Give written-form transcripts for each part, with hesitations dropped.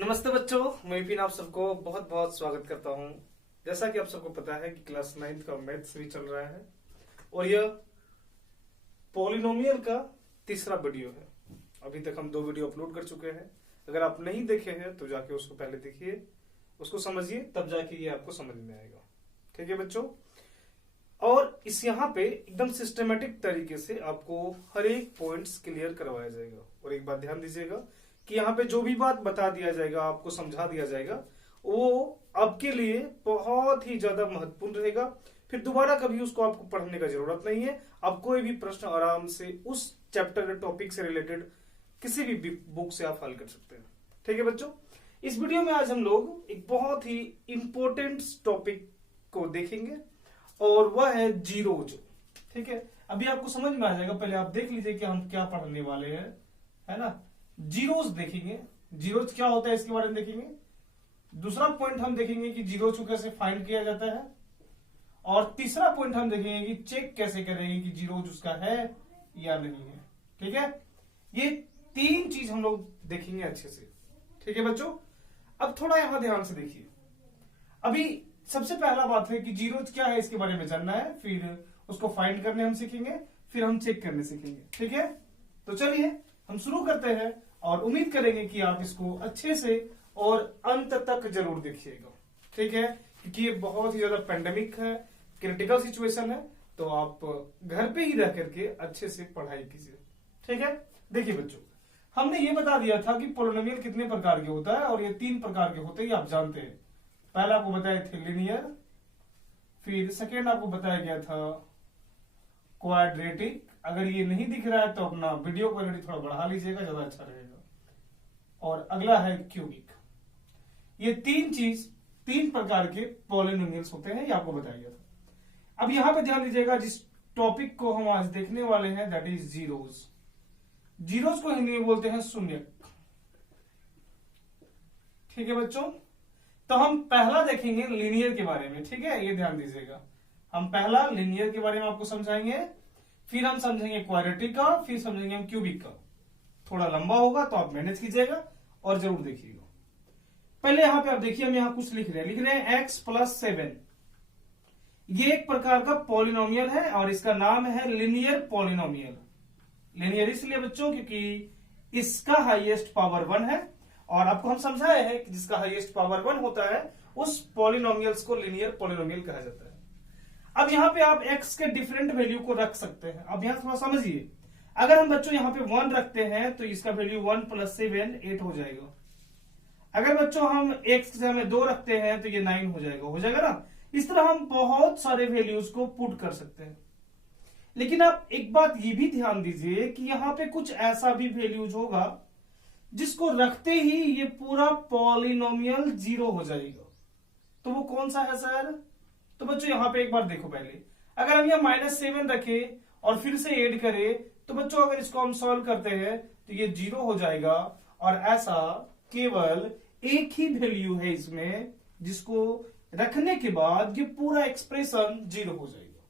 नमस्ते बच्चों, मैं विपिन आप सबको बहुत बहुत स्वागत करता हूं। जैसा कि आप सबको पता है कि क्लास 9 का मैथ्स भी चल रहा है और यह पॉलिनोमियल का तीसरा वीडियो है। अभी तक हम 2 वीडियो अपलोड कर चुके हैं। अगर आप नहीं देखे हैं तो जाके उसको पहले देखिए, उसको समझिए, तब जाके ये आपको समझ में आएगा। ठीक है बच्चों, और इस यहाँ पे एकदम सिस्टमेटिक तरीके से आपको हर एक पॉइंट्स क्लियर करवाया जाएगा। और एक बात ध्यान दीजिएगा कि यहाँ पे जो भी बात बता दिया जाएगा, आपको समझा दिया जाएगा, वो आपके लिए बहुत ही ज्यादा महत्वपूर्ण रहेगा। फिर दोबारा कभी उसको आपको पढ़ने का जरूरत नहीं है। आप कोई भी प्रश्न आराम से उस चैप्टर के टॉपिक से रिलेटेड किसी भी बुक से आप हल कर सकते हैं। ठीक है बच्चों, इस वीडियो में आज हम लोग एक बहुत ही इंपॉर्टेंट टॉपिक को देखेंगे और वह है जीरोज। ठीक है, अभी आपको समझ में आ जाएगा। पहले आप देख लीजिए कि हम क्या पढ़ने वाले हैं, है ना। जीरोज देखेंगे, जीरोज क्या होता है इसके बारे में देखेंगे। दूसरा पॉइंट हम देखेंगे कि जीरोज को कैसे फाइंड किया जाता है, और तीसरा पॉइंट हम देखेंगे कि चेक कैसे करेंगे कि जीरोज उसका है या नहीं है। ठीक है, ये 3 चीज हम लोग देखेंगे अच्छे से। ठीक है बच्चों, अब थोड़ा यहां ध्यान से देखिए। अभी सबसे पहला बात है कि जीरोज क्या है इसके बारे में जानना है, फिर उसको फाइंड करने हम सीखेंगे, फिर हम चेक करने सीखेंगे। ठीक है, तो चलिए हम शुरू करते हैं और उम्मीद करेंगे कि आप इसको अच्छे से और अंत तक जरूर देखिएगा। ठीक है, क्योंकि ये बहुत ही ज्यादा पेंडेमिक है, क्रिटिकल सिचुएशन है, तो आप घर पे ही रह करके अच्छे से पढ़ाई कीजिए। ठीक है, देखिए बच्चों, हमने ये बता दिया था कि पोलिनोमियल कितने प्रकार के होता है, और ये 3 प्रकार के होते हैं, आप जानते हैं। पहला आपको बताए थे लीनियर, फिर सेकेंड आपको बताया गया था क्वाड्रेटिक। अगर ये नहीं दिख रहा है तो अपना वीडियो क्वालिटी थोड़ा बढ़ा लीजिएगा, ज्यादा अच्छा रहेगा। और अगला है क्यूबिक। ये 3 प्रकार के पॉलिनोमियल्स होते हैं, ये आपको बताया गया था। अब यहां पे ध्यान दीजिएगा, जिस टॉपिक को हम आज देखने वाले हैं दैट इज जीरोज। जीरोज को हिंदी में बोलते हैं शून्य। ठीक है बच्चों, तो हम पहला देखेंगे लीनियर के बारे में। ठीक है, ये ध्यान दीजिएगा, हम पहला लीनियर के बारे में आपको समझाएंगे, फिर हम समझेंगे क्वाड्रेटिक का, फिर समझेंगे हम क्यूबिक का। थोड़ा लंबा होगा तो आप मैनेज कीजिएगा और जरूर देखिएगा। पहले यहां पे आप देखिए, हम यहां कुछ लिख रहे हैं x + 7। ये एक प्रकार का पॉलिनोमियल है और इसका नाम है लीनियर पॉलिनोमियल। लीनियर इसलिए बच्चों क्योंकि इसका हाईएस्ट पावर 1 है, और आपको हम समझाए हैं कि जिसका हाईएस्ट पावर 1 होता है उस पॉलिनोमियल्स को लीनियर पॉलिनोमियल कहा जाता है। अब यहाँ पे आप x के डिफरेंट वैल्यू को रख सकते हैं। अब यहाँ थोड़ा समझिए, अगर हम बच्चों यहाँ पे 1 रखते हैं तो इसका वैल्यू 1 + 7 8 हो जाएगा। अगर बच्चों हम x से हमें 2 रखते हैं तो ये 9 हो जाएगा ना। इस तरह हम बहुत सारे वैल्यूज को पुट कर सकते हैं। लेकिन आप एक बात ये भी ध्यान दीजिए कि यहाँ पे कुछ ऐसा भी वैल्यूज होगा जिसको रखते ही ये पूरा पॉलिनोमियल 0 हो जाएगा। तो वो कौन सा है सर? तो बच्चों यहाँ पे एक बार देखो, पहले अगर हम यहाँ -7 रखें और फिर से ऐड करें तो बच्चों अगर इसको हम सॉल्व करते हैं तो ये 0 हो जाएगा। और ऐसा केवल एक ही वैल्यू है इसमें जिसको रखने के बाद ये पूरा एक्सप्रेशन 0 हो जाएगा।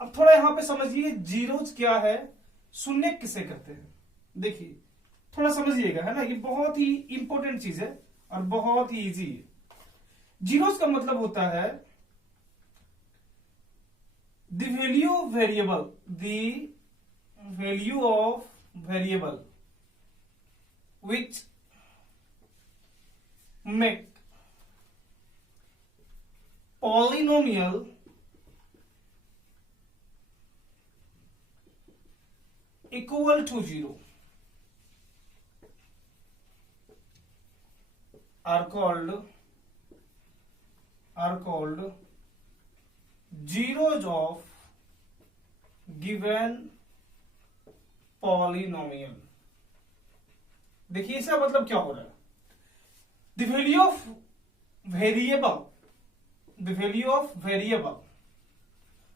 अब थोड़ा यहां पे समझिए जीरोज क्या है, शून्य किसे कहते हैं। देखिए थोड़ा समझिएगा, है ना, ये बहुत ही इंपॉर्टेंट चीज है और बहुत ही इजी है। जीरोज का मतलब होता है the value of variable which make polynomial equal to 0 are called zeros of given polynomial। देखिए इसका मतलब क्या हो रहा है, the value of variable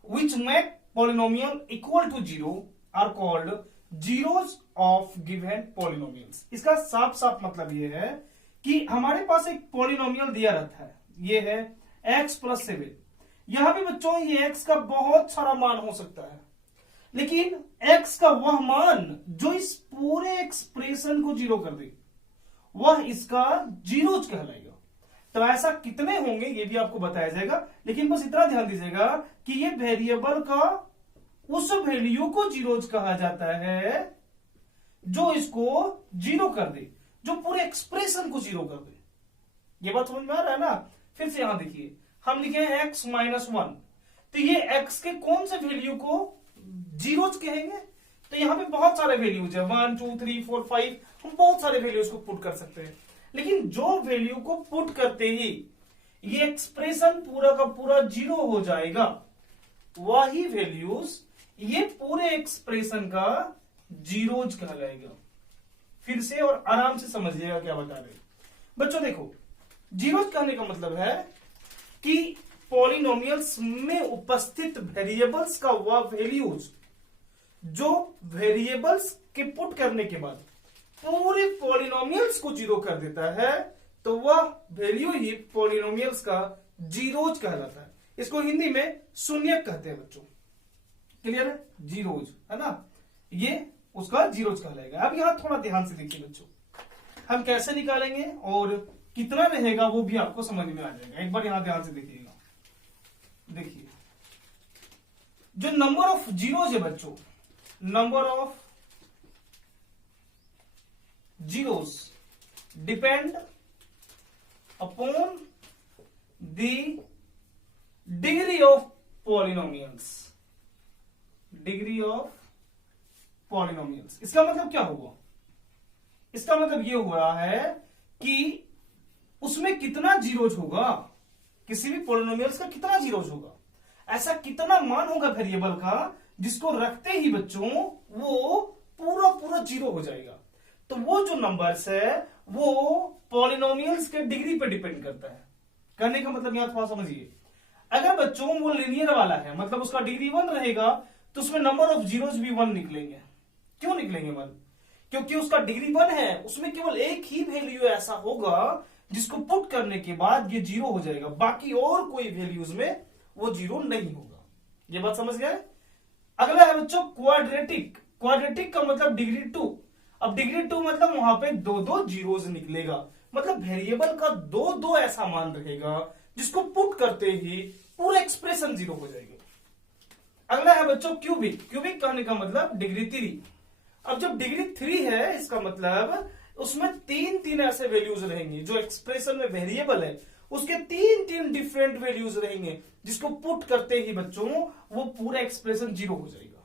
which make polynomial equal to 0 are called zeros of given polynomials। इसका साफ साफ मतलब ये है कि हमारे पास एक पॉलिनोमियल दिया रहता है, ये है x + 7। यहां पे बच्चों ये x का बहुत सारा मान हो सकता है, लेकिन x का वह मान जो इस पूरे एक्सप्रेशन को 0 कर दे, वह इसका जीरोज कहलाएगा। तो ऐसा कितने होंगे ये भी आपको बताया जाएगा, लेकिन बस इतना ध्यान दीजिएगा कि ये वेरिएबल का उस वैल्यू को जीरोज कहा जाता है जो इसको जीरो कर दे, जो पूरे एक्सप्रेशन को जीरो कर दे। ये बात समझ में आ रहा है ना? फिर से यहां देखिए, हम लिखे हैं x माइनस 1, तो ये x के कौन से वैल्यू को जीरोज कहेंगे? तो यहां पे बहुत सारे वैल्यूज है, 1 2 3 4 5, हम बहुत सारे वैल्यूज को पुट कर सकते हैं, लेकिन जो वैल्यू को पुट करते ही ये एक्सप्रेशन पूरा का पूरा जीरो हो जाएगा, वही वैल्यूज ये पूरे एक्सप्रेशन का जीरोज कहलाएगा। फिर से और आराम से समझिएगा क्या बता रहे बच्चों। देखो, जीरोज कहने का मतलब है कि पॉलिनोमियल्स में उपस्थित वेरिएबल्स का वह वैल्यूज जो वेरिएबल्स के पुट करने के बाद पूरे पॉलिनोमियल्स को जीरो कर देता है, तो वह वैल्यू ही पॉलिनोमियल्स का जीरोज कहलाता है। इसको हिंदी में शून्यक कहते हैं बच्चों। क्लियर है? जीरोज है ना, ये उसका जीरोज कहलाएगा। अब यहां थोड़ा ध्यान से देखिए बच्चों, हम कैसे निकालेंगे और कितना रहेगा वो भी आपको समझ में आ जाएगा। एक बार यहां ध्यान से देखिएगा। देखिए, जो नंबर ऑफ जीरोज है बच्चों, number of zeros depend upon the degree of polynomials. Degree of polynomials, इसका मतलब क्या होगा? इसका मतलब ये हो रहा है कि उसमें कितना जीरोज होगा, किसी भी पॉलिनोमियल्स का कितना जीरोज होगा, ऐसा कितना मान होगा वेरिएबल का जिसको रखते ही बच्चों वो पूरा पूरा जीरो हो जाएगा। तो वो जो नंबर्स है वो पॉलिनोमियल्स के डिग्री पे डिपेंड करता है। कहने का मतलब यहां थोड़ा समझिए, अगर बच्चों वो लिनियर वाला है, मतलब उसका डिग्री 1 रहेगा, तो उसमें नंबर ऑफ जीरोज भी 1 निकलेंगे। क्यों निकलेंगे 1? क्योंकि उसका डिग्री 1 है, उसमें केवल एक ही वैल्यू ऐसा होगा जिसको पुट करने के बाद ये जीरो हो जाएगा, बाकी और कोई वैल्यूज में वो जीरो नहीं होगा। ये बात समझ गए? अगला है बच्चों क्वाड्रेटिक। क्वाड्रेटिक का मतलब डिग्री 2। अब डिग्री 2 मतलब वहां पे 2 जीरोज निकलेगा, मतलब वेरिएबल का 2 ऐसा मान रहेगा जिसको पुट करते ही पूरा एक्सप्रेशन जीरो हो जाएगा। अगला है बच्चों क्यूबिक। क्यूबिक कहने का मतलब डिग्री 3। अब जब डिग्री 3 है, इसका मतलब उसमें 3 ऐसे वैल्यूज रहेंगे, जो एक्सप्रेशन में वेरिएबल है उसके 3 डिफरेंट वैल्यूज रहेंगे, जिसको पुट करते ही बच्चों वो पूरा एक्सप्रेशन जीरो हो जाएगा।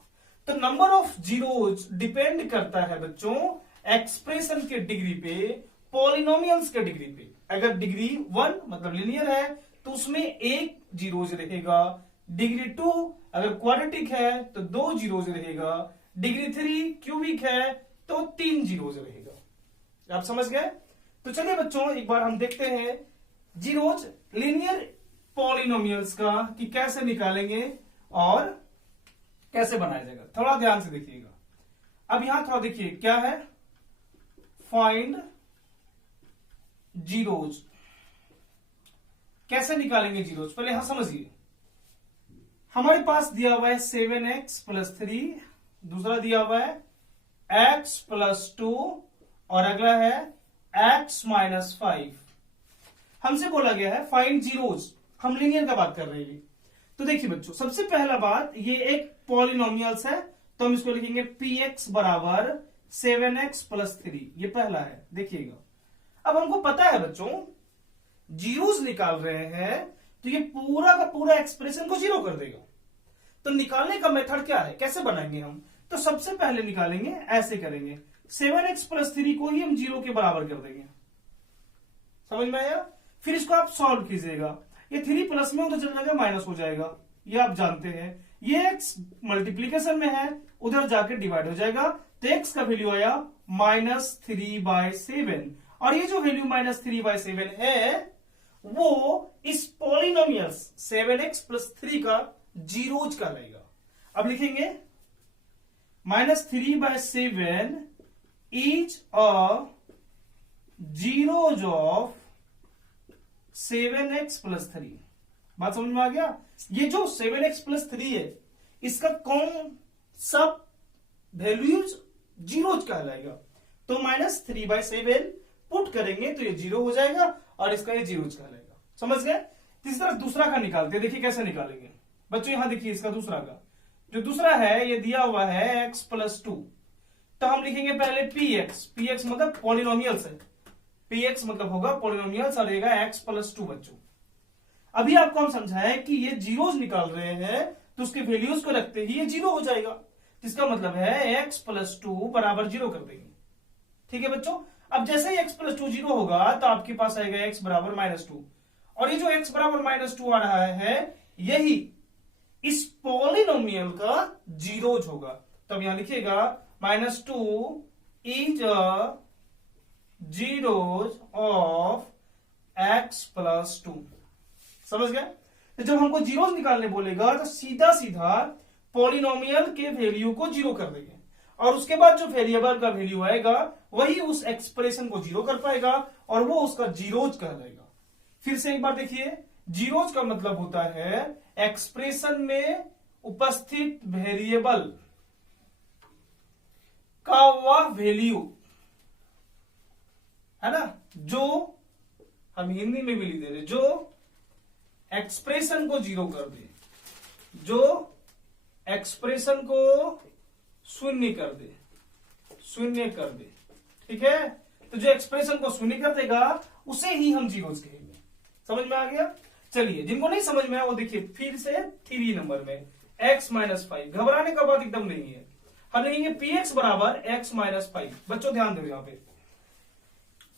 तो नंबर ऑफ जीरोज डिपेंड करता है बच्चों एक्सप्रेशन के डिग्री पे, पॉलिनोमियल्स के डिग्री पे। अगर डिग्री 1 मतलब लिनियर है तो उसमें 1 जीरोज रहेगा, डिग्री 2 अगर क्वाड्रेटिक है तो 2 जीरोज रहेगा, डिग्री 3 क्यूबिक है तो 3 जीरोज रहेगा। आप समझ गए? तो चलिए बच्चों एक बार हम देखते हैं जीरोज लीनियर पॉलिनोमियल्स का कि कैसे निकालेंगे और कैसे बनाया जाएगा। थोड़ा ध्यान से देखिएगा। अब यहां थोड़ा देखिए क्या है, फाइंड जीरोज। कैसे निकालेंगे जीरोज, पहले यहां समझिए। हमारे पास दिया हुआ है 7x + 3, दूसरा दिया हुआ है x + 2 और अगला है x - 5। हमसे बोला गया है फाइंड जीरोज, हम लीनियर का बात कर रहे हैं। तो देखिए बच्चों, सबसे पहला बात, ये एक पॉलिनोमियल्स है तो हम इसको लिखेंगे px = 7x + 3, ये पहला है। देखिएगा, अब हमको पता है बच्चों जीरोज निकाल रहे हैं तो ये पूरा का पूरा एक्सप्रेशन को जीरो कर देगा। तो निकालने का मेथड क्या है, कैसे बनाएंगे हम? तो सबसे पहले निकालेंगे, ऐसे करेंगे, 7x + 3 को ही हम 0 के बराबर कर देंगे। समझ में आया? फिर इसको आप सॉल्व कीजिएगा, ये 3 प्लस में उधर चल जाएगा, माइनस हो जाएगा, ये आप जानते हैं। ये x मल्टीप्लीकेशन में है, उधर जाके डिवाइड हो जाएगा, तो x का वैल्यू आया -3/7, और ये जो वैल्यू -3/7 है वो इस पॉलिनोमियल्स 7x + 3 का जीरोज का रहेगा। अब लिखेंगे -3/7 is a zeros of 7x + 3। बात समझ में आ गया? ये जो 7x + 3 है इसका कौन सा वैल्यूज जीरोज कहलाएगा? तो -3/7 पुट करेंगे तो ये 0 हो जाएगा और इसका ये 0 कहलाएगा। समझ गए? इसी तरह दूसरा का निकालते हैं, देखिए कैसे निकालेंगे बच्चों। यहां देखिए इसका दूसरा का, जो दूसरा है ये दिया हुआ है x + 2, तो हम लिखेंगे पहले px मतलब पॉलिनोमियल्स है, px मतलब होगा पॉलिनोमियल्स और रहेगा x + 2 बच्चों। अभी आपको हम समझाएं कि ये जीरोज निकाल रहे हैं तो उसके वैल्यूज को रखते ही ये 0 हो जाएगा, इसका मतलब है x + 2 बराबर 0 कर देंगे। ठीक है बच्चों, अब जैसे ही x + 2 0 होगा तो आपके पास आएगा x बराबर -2, और ये जो x बराबर -2 आ रहा है यही इस पॉलिनोमियल का जीरोज होगा। तो अब यहां लिखिएगा -2 is a zeros of x + 2। समझ गए? तो जब हमको जीरोज निकालने बोलेगा तो सीधा सीधा पॉलिनोमियल के वैल्यू को 0 कर देंगे, और उसके बाद जो वेरिएबल का वैल्यू आएगा वही उस एक्सप्रेशन को 0 कर पाएगा और वो उसका जीरोज कहलाएगा। फिर से एक बार देखिए, जीरोज का मतलब होता है एक्सप्रेशन में उपस्थित वेरिएबल का वह वैल्यू, है ना, जो हम हिंदी में भी लिख दे रहे, जो एक्सप्रेशन को 0 कर दे, जो एक्सप्रेशन को शून्य कर दे। ठीक है, तो जो एक्सप्रेशन को शून्य कर देगा उसे ही हम जीरोज कहेंगे। समझ में आ गया? चलिए, जिनको नहीं समझ में आया वो देखिए फिर से 3 नंबर में x - 5, घबराने का बात एकदम नहीं है। हम लिखेंगे px बराबर x - 5। बच्चों ध्यान दो, यहां पे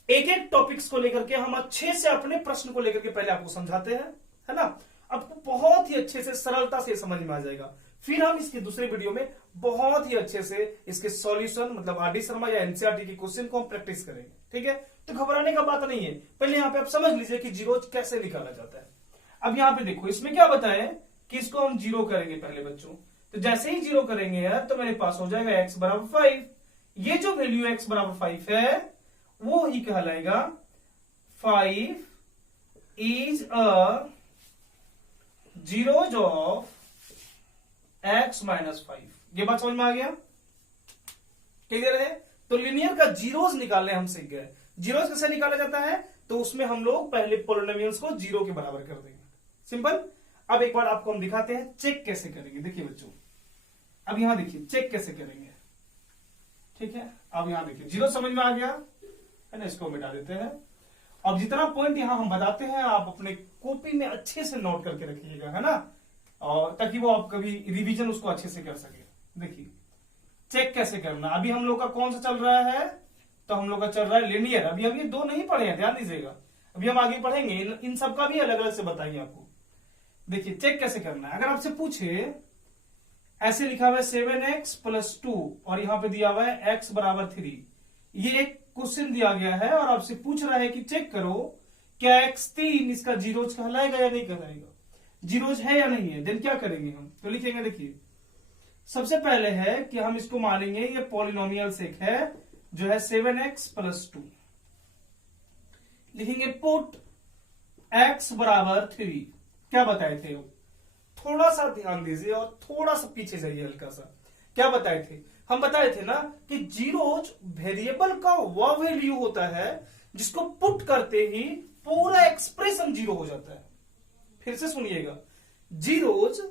एक एक टॉपिक्स को लेकर के हम अच्छे से अपने प्रश्न को लेकर के पहले आपको समझाते हैं, है ना, आपको बहुत ही अच्छे से सरलता से समझ में आ जाएगा। फिर हम इसके दूसरे वीडियो में बहुत ही अच्छे से इसके सॉल्यूशन मतलब आर.डी. शर्मा या एनसीईआरटी के क्वेश्चन को हम प्रैक्टिस करेंगे। ठीक है, तो घबराने का बात नहीं है, पहले यहाँ पे आप समझ लीजिए कि जीरोज कैसे निकाला जाता है। अब यहाँ पे देखो इसमें क्या बताएं कि इसको हम 0 करेंगे पहले बच्चों, तो जैसे ही 0 करेंगे यार तो मेरे पास हो जाएगा x बराबर 5। ये जो वैल्यू x बराबर 5 है वो ही कहलाएगा 5 is a zeros of x - 5। ये बात समझ में आ गया? क्लियर है? तो लिनियर का जीरोज निकालने हम सीख गए। जीरोज कैसे निकाला जाता है, तो उसमें हम लोग पहले पॉलिनोमियल्स को 0 के बराबर कर देंगे, सिंपल। अब एक बार आपको हम दिखाते हैं चेक कैसे करेंगे। देखिए बच्चों, अब यहां देखिए चेक कैसे करेंगे। ठीक है, अब यहां देखिए जीरो समझ में आ गया है ना, इसको मिटा देते हैं। अब जितना पॉइंट यहां हम बताते हैं आप अपने कॉपी में अच्छे से नोट करके रखिएगा, है ना, और ताकि वो आप कभी रिवीजन उसको अच्छे से कर सके। देखिए चेक कैसे करना, अभी हम लोग का कौन सा चल रहा है, तो हम लोग का चल रहा है लिनियर। अभी हम ये 2 नहीं पढ़े हैं, ध्यान दीजिएगा, अभी हम आगे पढ़ेंगे, इन सबका भी अलग अलग से बताइए आपको। देखिए चेक कैसे करना है, अगर आपसे पूछे ऐसे लिखा हुआ है 7x + 2 और यहां पे दिया हुआ है x बराबर 3, ये एक क्वेश्चन दिया गया है और आपसे पूछ रहा है कि चेक करो क्या x3 इसका जीरोज कहलाएगा या नहीं कहलाएगा, जीरोज है या नहीं है। देन क्या करेंगे हम, तो लिखेंगे, देखिए सबसे पहले है कि हम इसको मानेंगे ये पॉलिनोमियल एक है जो है 7x + 2। लिखेंगे पुट x बराबर 3। क्या बताए थे, थोड़ा सा ध्यान दीजिए और थोड़ा सा पीछे जाइए हल्का सा। क्या बताए थे, हम बताए थे ना कि जीरोज वेरिएबल का वह वैल्यू होता है जिसको पुट करते ही पूरा एक्सप्रेशन 0 हो जाता है। फिर से सुनिएगा, जीरोज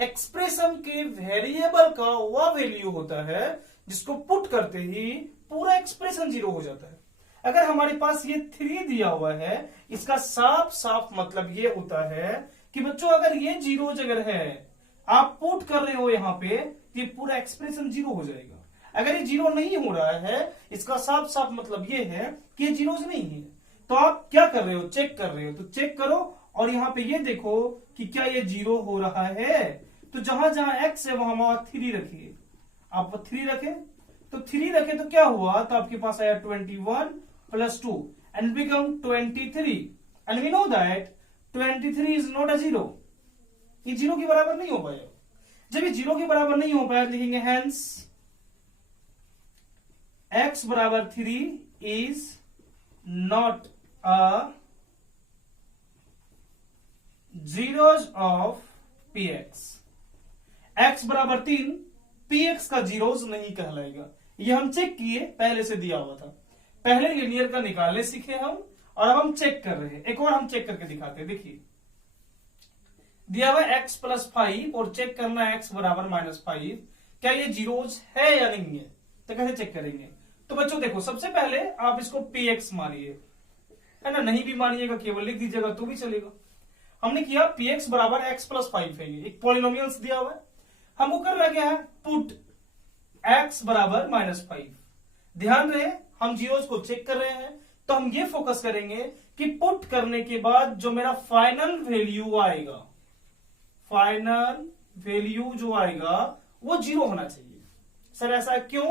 एक्सप्रेशन के वेरिएबल का वह वैल्यू होता है जिसको पुट करते ही पूरा एक्सप्रेशन 0 हो जाता है। अगर हमारे पास ये 3 दिया हुआ है, इसका साफ साफ मतलब ये होता है कि बच्चों अगर ये जीरोज अगर है, आप पुट कर रहे हो यहां पे, तो ये पूरा एक्सप्रेशन 0 हो जाएगा। अगर ये 0 नहीं हो रहा है, इसका साफ साफ मतलब ये है कि ये जीरोज नहीं है। तो आप क्या कर रहे हो, चेक कर रहे हो, तो चेक करो और यहां पे ये देखो कि क्या ये 0 हो रहा है। तो जहां जहां x है वहां 3 रखिए, आप 3 रखे, तो 3 रखे तो क्या हुआ, तो आपके पास आया 21 + 2 and become 23 and we know that 23 is not a 0। ये 0 के बराबर नहीं हो पाया। जब ये 0 के बराबर नहीं हो पाया लिखेंगे हेंस x बराबर 3 is not a zeros of px। x बराबर 3 px का जीरोज नहीं कहलाएगा। ये हम चेक किए, पहले से दिया हुआ था। पहले लीनियर का निकालने सीखे हम, और अब हम चेक कर रहे हैं। एक और हम चेक करके दिखाते हैं। देखिए दिया हुआ x प्लस 5 और चेक करना है x बराबर -5, क्या ये जीरोज है या नहीं है, तो कैसे चेक करेंगे? तो बच्चों देखो, सबसे पहले आप इसको px मानिए, है ना, नहीं भी मानिएगा केवल लिख दीजिएगा तो भी चलेगा। हमने किया px बराबर x प्लस 5 है, ये एक पॉलिनोमियल्स दिया हुआ है, हमको करना क्या है, पुट x बराबर -5। ध्यान रहे हम जीरोज को चेक कर रहे हैं, तो हम ये फोकस करेंगे कि पुट करने के बाद जो मेरा फाइनल वैल्यू आएगा, फाइनल वैल्यू जो आएगा वो जीरो होना चाहिए। सर ऐसा क्यों?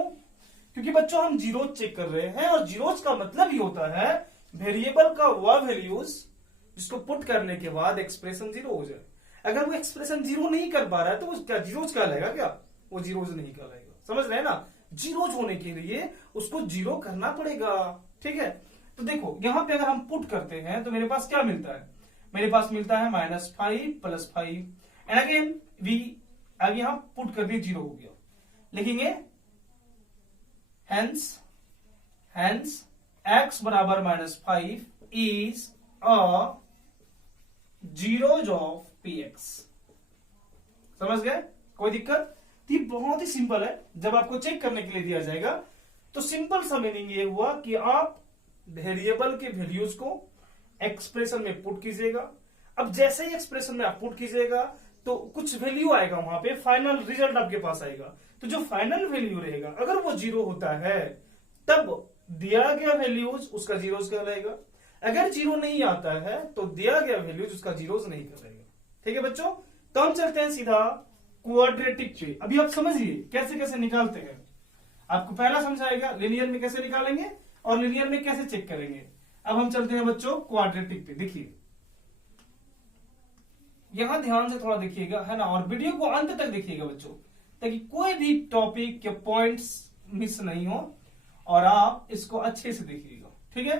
क्योंकि बच्चों हम जीरोज चेक कर रहे हैं, और जीरोज का मतलब ही होता है वेरिएबल का वह वैल्यूज जिसको पुट करने के बाद एक्सप्रेशन जीरो हो जाए। अगर वो एक्सप्रेशन जीरो नहीं कर पा रहा है तो वो क्या जीरोज कहलाएगा? क्या वो जीरोज नहीं कहलाएगा। समझ रहे हैं ना? जीरोज होने के लिए उसको जीरो करना पड़ेगा। ठीक है, तो देखो यहां पे अगर हम पुट करते हैं तो मेरे पास क्या मिलता है, मेरे पास मिलता है -5 + 5 एंड अगेन वी, आगे हम पुट कर दिए, जीरो हो गया, लिखेंगे हेंस x बराबर -5 is a zeros of px। समझ गए? कोई दिक्कत? ये बहुत ही सिंपल है। जब आपको चेक करने के लिए दिया जाएगा तो सिंपल सा मीनिंग ये हुआ कि आप वेरिएबल के वैल्यूज को एक्सप्रेशन में पुट कीजिएगा। अब जैसे ही एक्सप्रेशन में आप पुट कीजिएगा तो कुछ वैल्यू आएगा, वहां पे फाइनल रिजल्ट आपके पास आएगा। तो जो फाइनल वैल्यू रहेगा अगर वो जीरो होता है तब दिया गया वैल्यूज उसका जीरोज कहलाएगा, अगर जीरो नहीं आता है तो दिया गया वैल्यूज उसका जीरोज नहीं कहलाएगा। ठीक है बच्चों, तो हम चलते हैं सीधा क्वाड्रेटिक पे। अभी आप समझिए कैसे कैसे निकालते हैं। आपको पहला समझाएगा लिनियर में कैसे निकालेंगे और लिनियर में कैसे चेक करेंगे। अब हम चलते हैं बच्चों क्वाड्रेटिक पे। देखिए यहां ध्यान से थोड़ा देखिएगा, है ना, और वीडियो को अंत तक देखिएगा बच्चों, ताकि कोई भी टॉपिक के पॉइंट्स मिस नहीं हो और आप इसको अच्छे से देखिएगा। ठीक है,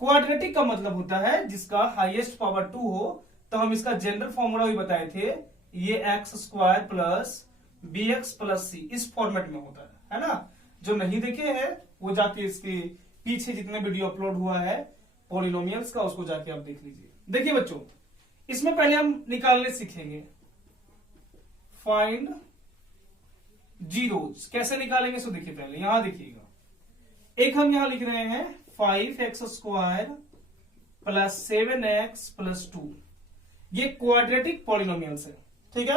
क्वाड्रेटिक का मतलब होता है जिसका हाईएस्ट पावर 2 हो। तो हम इसका जनरल फॉर्मूला भी बताए थे, ये x² plus bx plus c इस फॉर्मेट में होता है ना। जो नहीं देखे हैं वो जाके इसके पीछे जितने वीडियो अपलोड हुआ है पॉलिनोमियल्स का, उसको जाके आप देख लीजिए। देखिए बच्चों, इसमें पहले हम निकालने सीखेंगे फाइंड जीरोज। कैसे निकालेंगे सो देखिए, पहले यहां देखिएगा, एक हम यहां लिख रहे हैं 5x² प्लस 7x प्लस 2, ये क्वाड्रेटिक पॉलिनोमियल्स है। ठीक है,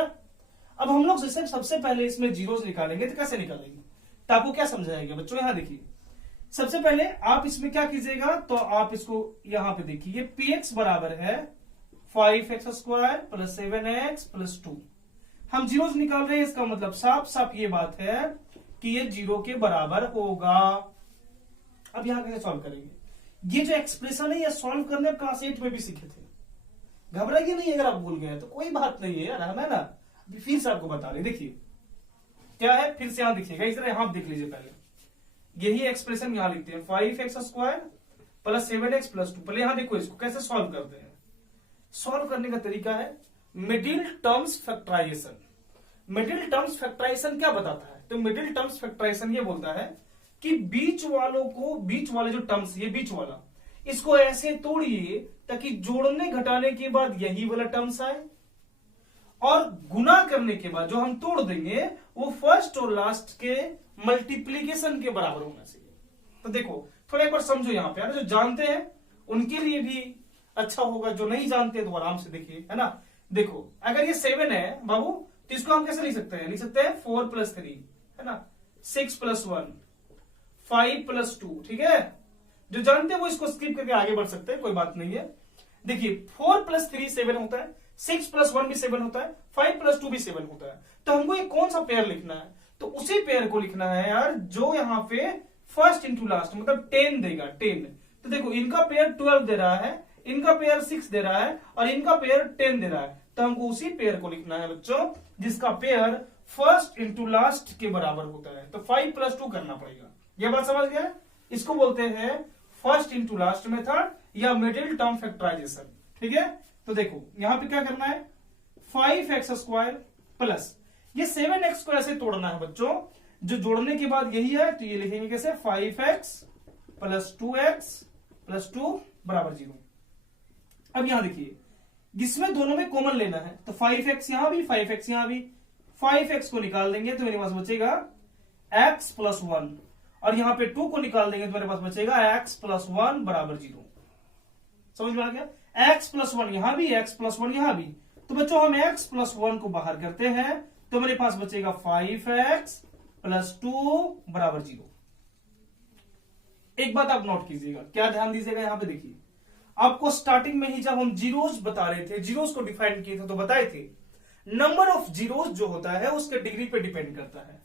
अब हम लोग जैसे सबसे पहले इसमें जीरोज निकालेंगे तो कैसे निकालेंगे, तो आपको क्या समझाएगा बच्चों, यहां देखिए। सबसे पहले आप इसमें क्या कीजिएगा, तो आप इसको यहां पे देखिए, ये px बराबर है 5x² प्लस 7x प्लस 2। हम जीरोज निकाल रहे हैं, इसका मतलब साफ साफ ये बात है कि ये जीरो के बराबर होगा। अब यहां कैसे सॉल्व करेंगे, ये जो एक्सप्रेशन है ये सॉल्व करने क्लास 8 में भी सीखे थे, घबराइए नहीं अगर आप भूल गए तो कोई बात नहीं है यार, है ना। अभी फिर से आपको बता रहे, देखिए क्या है, फिर से यहां दिखिएगा, इस तरह यहां देख लीजिए। पहले यही एक्सप्रेशन यहां लिखते हैं 5x² प्लस 7x प्लस 2। पहले यहां देखो इसको कैसे सॉल्व करते हैं। सॉल्व करने का तरीका है middle terms factorization. Middle terms factorization क्या बताता है, तो मिडिल टर्म्स फैक्टराइजेशन ये बोलता है कि बीच वालों को, बीच वाले जो टर्म्स, ये बीच वाला, इसको ऐसे तोड़िए ताकि जोड़ने घटाने के बाद यही वाला टर्म्स आए, और गुना करने के बाद जो हम तोड़ देंगे वो फर्स्ट और लास्ट के मल्टीप्लीकेशन के बराबर होना चाहिए। तो देखो थोड़ा एक बार समझो यहां पे, जो जानते हैं उनके लिए भी अच्छा होगा, जो नहीं जानते तो आराम से देखिए, है ना। देखो अगर ये 7 है बाबू, तो इसको हम कैसे लिख सकते हैं, लिख सकते हैं 4 + 3, है ना, 6 + 1, 5 + 2। ठीक है, जो जानते हैं वो इसको स्किप करके आगे बढ़ सकते हैं, कोई बात नहीं है। देखिए 4 + 3 7 होता है, 6 + 1 भी 7 होता है, 5 + 2 भी 7 होता है। तो हमको ये कौन सा पेयर लिखना है, तो उसी पेयर को लिखना है यार जो यहाँ पे फर्स्ट इंटू लास्ट, मतलब 10 देगा, 10। तो देखो इनका पेयर 12 दे रहा है, इनका पेयर 6 दे रहा है और इनका पेयर 10 दे रहा है। तो हमको उसी पेयर को लिखना है बच्चों जिसका पेयर फर्स्ट इंटू लास्ट के बराबर होता है। तो 5 + 2 करना पड़ेगा। यह बात समझ गया, इसको बोलते हैं फर्स्ट इंटू लास्ट मेथड या मिडिल टर्म फैक्टराइजेशन। ठीक है, तो देखो यहां पे क्या करना है, 5x² प्लस ये 7x को ऐसे तोड़ना है बच्चों, जो जोड़ने के बाद यही है, तो ये लिखेंगे कैसे, 5x प्लस 2x प्लस 2 बराबर 0। अब यहां देखिए, जिसमें दोनों में कॉमन लेना है, तो 5x यहां भी 5x यहां भी, 5x को निकाल देंगे तो मेरे पास बचेगा x प्लस 1, और यहां पे 2 को निकाल देंगे तो मेरे पास बचेगा x प्लस 1 बराबर 0। समझ में आ गया? x प्लस 1 यहां भी, x प्लस 1 यहां भी, तो बच्चों हम x प्लस 1 को बाहर करते हैं तो मेरे पास बचेगा 5x प्लस 2 बराबर 0। एक बात आप नोट कीजिएगा, क्या ध्यान दीजिएगा, यहां पे देखिए, आपको स्टार्टिंग में ही जब हम जीरोस बता रहे थे, जीरोस को डिफाइन किए थे, तो बताए थे नंबर ऑफ जीरोस जो होता है उसके डिग्री पे डिपेंड करता है।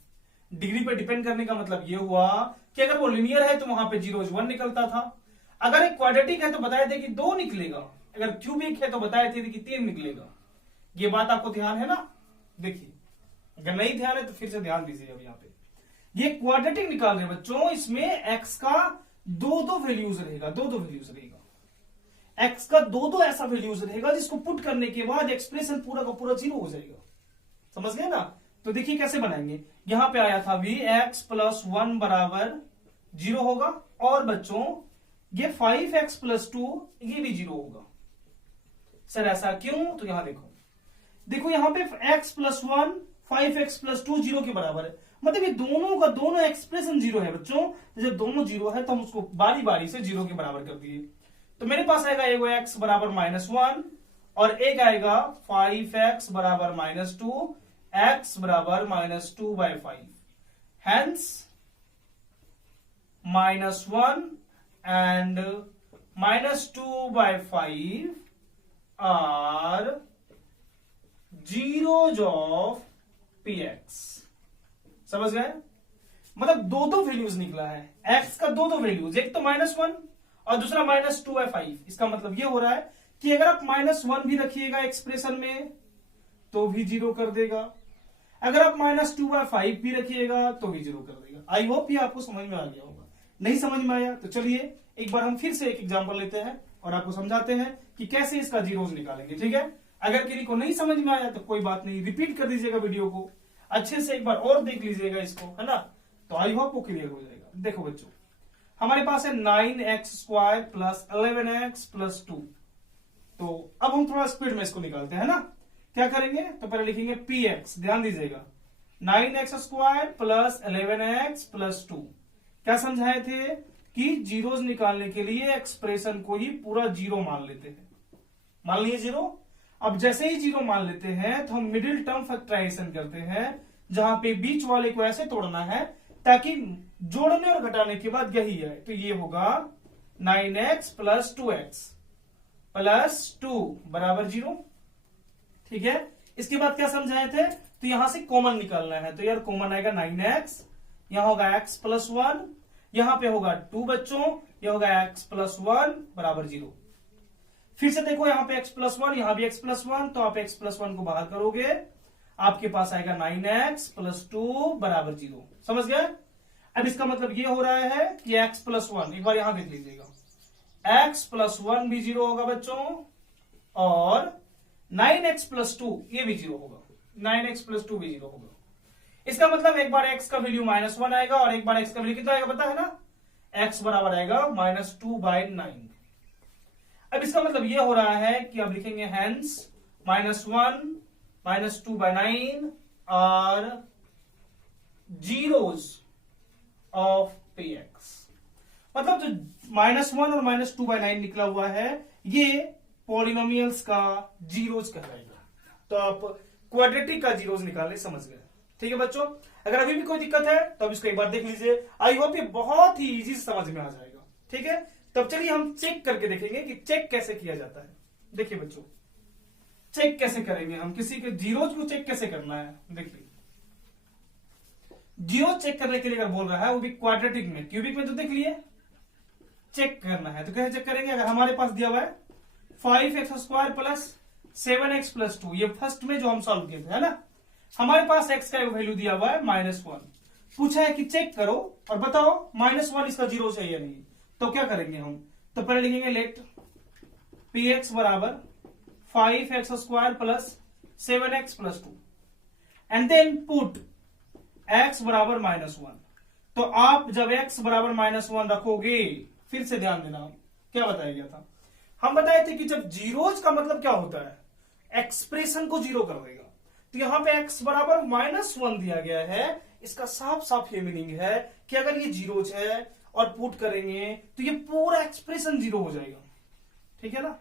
डिग्री पे डिपेंड करने का मतलब यह हुआ कि अगर वो लिनियर है तो वहां पे जीरोस 1 निकलता था, अगर एक क्वाड्रेटिक है तो बताए थे कि 2 निकलेगा, अगर क्यूबिक है तो बताए थे कि 3 निकलेगा। ये बात आपको ध्यान है ना? देखिए, अगर नहीं ध्यान है तो फिर से ध्यान दीजिए। अब यहाँ पे ये क्वाड्रेटिक निकाल रहे बच्चों, इसमें x का दो वैल्यूज रहेगा, दो वैल्यूज रहेगा, x का दो ऐसा वैल्यूज रहेगा जिसको पुट करने के बाद एक्सप्रेशन पूरा का पूरा 0 हो जाएगा। समझ गए ना? तो देखिए कैसे बनाएंगे, यहां पे आया था भी x प्लस 1 बराबर 0 होगा, और बच्चों ये 5x प्लस 2 ये भी 0 होगा। सर ऐसा क्यों? तो यहां देखो यहां पे x प्लस 1 5x प्लस 2 0 के बराबर है, मतलब ये दोनों का दोनों एक्सप्रेशन 0 है बच्चों। जब दोनों 0 है तो हम उसको बारी बारी से 0 के बराबर कर दिए, तो मेरे पास आएगा एगो x बराबर -1 और एक आएगा 5x बराबर -2, x बराबर -2/5, hence -1 and -2/5 are zeros of px। समझ गए? मतलब दो वैल्यूज निकला है, x का दो वैल्यूज, एक तो -1 और दूसरा -2/5। इसका मतलब ये हो रहा है कि अगर आप -1 भी रखिएगा एक्सप्रेशन में तो भी 0 कर देगा, अगर आप -2/5 भी रखिएगा तो भी 0 कर देगा। आई होप ये आपको समझ में आ गया होगा। नहीं समझ में आया तो चलिए एक बार हम फिर से एक एग्जांपल लेते हैं और आपको समझाते हैं कि कैसे इसका जीरोस निकालेंगे। ठीक है? अगर किसी को नहीं समझ में आया तो कोई बात नहीं, रिपीट कर दीजिएगा वीडियो को, अच्छे से एक बार और देख लीजिएगा इसको, है ना? तो आई होप वो क्लियर हो जाएगा। देखो बच्चों, हमारे पास है 9x² प्लस 11x प्लस 2। तो अब हम थोड़ा स्पीड में इसको निकालते हैं ना। क्या करेंगे? तो पहले लिखेंगे px, ध्यान दीजिएगा, 9x² प्लस 11x प्लस 2। क्या समझाए थे कि जीरोस निकालने के लिए एक्सप्रेशन को ही पूरा 0 मान लेते हैं। मान लिए 0। अब जैसे ही 0 मान लेते हैं तो हम मिडिल टर्म फैक्टराइजेशन करते हैं, जहां पे बीच वाले को ऐसे तोड़ना है ताकि जोड़ने और घटाने के बाद यही है। तो ये होगा 9x प्लस 2x प्लस 2 बराबर 0। ठीक है? इसके बाद क्या समझाए थे? तो यहां से कॉमन निकालना है, तो यार कॉमन आएगा 9x, यहां होगा x प्लस 1, यहां पे होगा 2 बच्चों, यह होगा x प्लस 1 बराबर 0। फिर से देखो यहां पे x प्लस 1, यहां भी x प्लस 1, तो आप x प्लस 1 को बाहर करोगे, आपके पास आएगा 9x प्लस 2 बराबर 0। समझ गए? अब इसका मतलब ये हो रहा है कि x प्लस 1, एक बार यहां देख लीजिएगा, x प्लस 1 भी 0 होगा बच्चों, और 9x प्लस 2 ये भी 0 होगा, 9x प्लस 2 भी 0 होगा। इसका मतलब एक बार x का वैल्यू -1 आएगा और एक बार x का वैल्यू कितना आएगा पता है ना? x बराबर आएगा -2/9। अब इसका मतलब ये हो रहा है कि अब लिखेंगे हेंस -1 -2/9 और जीरोस ऑफ px। मतलब जो -1 और -2/9 निकला हुआ है ये पॉलिनोमियल्स का जीरोस कहलाएगा। तो आप क्वाड्रेटिक का जीरोस निकालने समझ गए। ठीक है बच्चों? अगर अभी भी कोई दिक्कत है तो अब इसको एक बार देख लीजिए, आई होप ये बहुत ही इजी समझ में आ जाएगा। ठीक है? तब चलिए हम चेक करके देखेंगे कि चेक कैसे किया जाता है। देखिए बच्चों, चेक कैसे करेंगे हम, किसी के जीरोस को चेक कैसे करना है। देखिए, जीरो चेक करने के लिए अगर बोल रहा है वो भी क्वाड्रेटिक में, क्यूबिक में तो देख लिए चेक करना है, तो कैसे चेक करेंगे? अगर हमारे पास दिया हुआ है 5x² प्लस 7x प्लस 2, ये फर्स्ट में जो हम सॉल्व किए थे, है ना? हमारे पास x का वैल्यू दिया हुआ है -1, पूछा है कि चेक करो और बताओ -1 इसका जीरो है या नहीं। तो क्या करेंगे हम? तो पहले लिखेंगे लेट px बराबर 5x² plus 7x plus 2 and then put x बराबर -1। तो आप जब x बराबर -1 रखोगे, फिर से ध्यान देना, क्या बताया गया था, हम बताए थे कि जब जीरोज का मतलब क्या होता है, एक्सप्रेशन को जीरो कर देगा। तो यहां पे x बराबर -1 दिया गया है, इसका साफ साफ ये मीनिंग है कि अगर ये जीरोज है और पुट करेंगे तो ये पूरा एक्सप्रेशन जीरो हो जाएगा, ठीक है ना।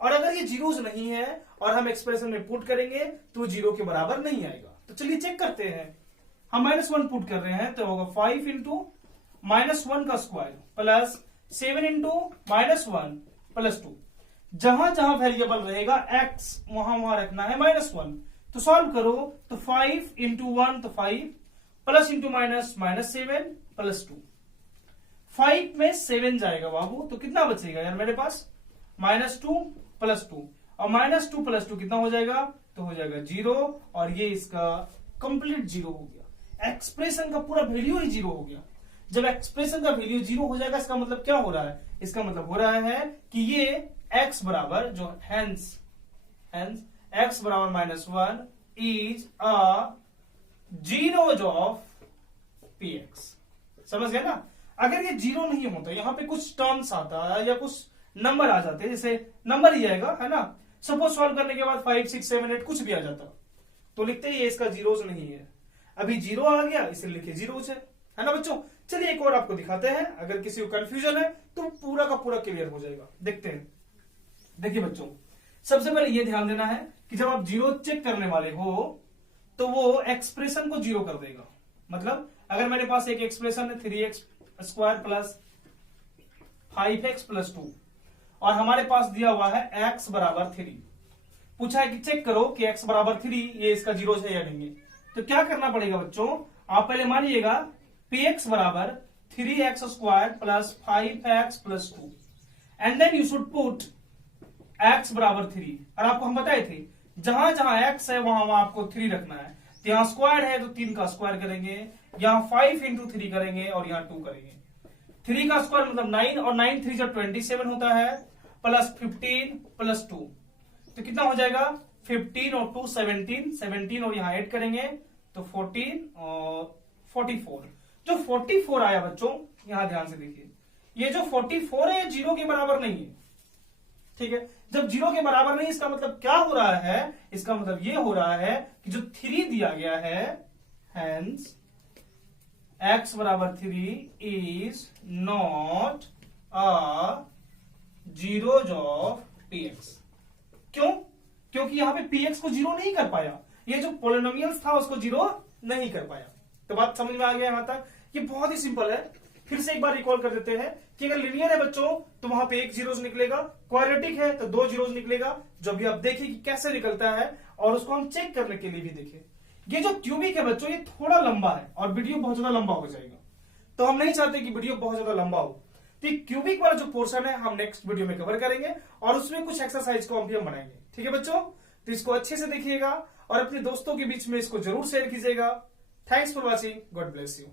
और अगर ये जीरोज नहीं है और हम एक्सप्रेशन में पुट करेंगे तो जीरो के बराबर नहीं आएगा। तो चलिए चेक करते हैं, हम -1 पुट कर रहे हैं तो होगा 5 इंटू -1 का स्क्वायर प्लस 7 इंटू -1 प्लस 2। जहां जहां वेरिएबल रहेगा x वहां रखना है -1। तो सॉल्व करो तो 5 इंटू 1 तो 5 प्लस इंटू माइनस -7 प्लस 2। 5 में 7 जाएगा बाबू, तो कितना बचेगा यार मेरे पास, -2 प्लस 2, और -2 प्लस 2 कितना हो जाएगा, तो हो जाएगा 0, और ये इसका कंप्लीट 0 हो गया। एक्सप्रेशन का पूरा वैल्यू ही 0 हो गया। जब एक्सप्रेशन का वैल्यू 0 हो जाएगा, इसका मतलब क्या हो रहा है, इसका मतलब हो रहा है कि ये x बराबर जो हेंस x बराबर -1 is a zeros of px। समझ गए ना। अगर ये 0 नहीं होता, यहाँ पे कुछ टर्म्स आता है या कुछ नंबर आ जाते, जैसे नंबर ही आएगा, है ना, सपोज सॉल्व करने के बाद 5 6 7 8 कुछ भी आ जाता, तो लिखते ही इसका जीरोज नहीं है। अभी 0 आ गया, इसलिए लिखे जीरोज है ना बच्चों। चलिए एक और आपको दिखाते हैं, अगर किसी को कंफ्यूजन है तो पूरा का पूरा क्लियर हो जाएगा। देखते हैं, देखिए बच्चों, सबसे पहले ये ध्यान देना है कि जब आप जीरो चेक करने वाले हो तो वो एक्सप्रेशन को जीरो कर देगा। मतलब अगर मेरे पास एक एक्सप्रेशन है 3x square plus 5x plus 2, और हमारे पास दिया हुआ है x बराबर 3, पूछा है कि चेक करो कि x बराबर 3 ये इसका जीरो है या नहीं है। तो क्या करना पड़ेगा बच्चों, आप पहले मानिएगा px बराबर 3x square plus 5x plus 2, and then you should put x बराबर 3। और आपको हम बताए थे जहां जहां x है वहां वहां आपको 3 रखना है। तो यहाँ स्क्वायर है तो 3 का स्क्वायर करेंगे, यहाँ 5 इंटू 3 करेंगे, और यहाँ 2 करेंगे। 3 का स्क्वायर मतलब 9, और 9 3 जब 27 होता है, प्लस 15 प्लस 2, तो कितना हो जाएगा 15 और 2 17 और यहाँ 8 करेंगे तो 14 और 44। जो 44 आया बच्चों, यहां ध्यान से देखिए, ये जो 44 है ये 0 के बराबर नहीं है, ठीक है। जब 0 के बराबर नहीं, इसका मतलब क्या हो रहा है, इसका मतलब ये हो रहा है कि जो 3 दिया गया है, हेंस x बराबर 3 is not a zeros of px। क्यों, क्योंकि यहां पे px को 0 नहीं कर पाया, ये जो पोलिनोमियल्स था उसको 0 नहीं कर पाया। तो बात समझ में आ गया यहां तक, ये बहुत ही सिंपल है। फिर से एक बार रिकॉल कर देते हैं कि अगर लिनियर है बच्चों तो वहां पे एक जीरोज निकलेगा, क्वाड्रेटिक है तो 2 जीरोज निकलेगा। जो भी आप देखिए कि कैसे निकलता है, और उसको हम चेक करने के लिए भी देखें। ये जो क्यूबिक है बच्चों, ये थोड़ा लंबा है और वीडियो बहुत ज्यादा लंबा हो जाएगा, तो हम नहीं चाहते कि वीडियो बहुत ज्यादा लंबा हो। तो क्यूबिक वाला जो पोर्शन है हम नेक्स्ट वीडियो में कवर करेंगे, और उसमें कुछ एक्सरसाइज को हम बनाएंगे, ठीक है बच्चों। तो इसको अच्छे से देखिएगा और अपने दोस्तों के बीच में इसको जरूर शेयर कीजिएगा। Thanks for watching, God bless you.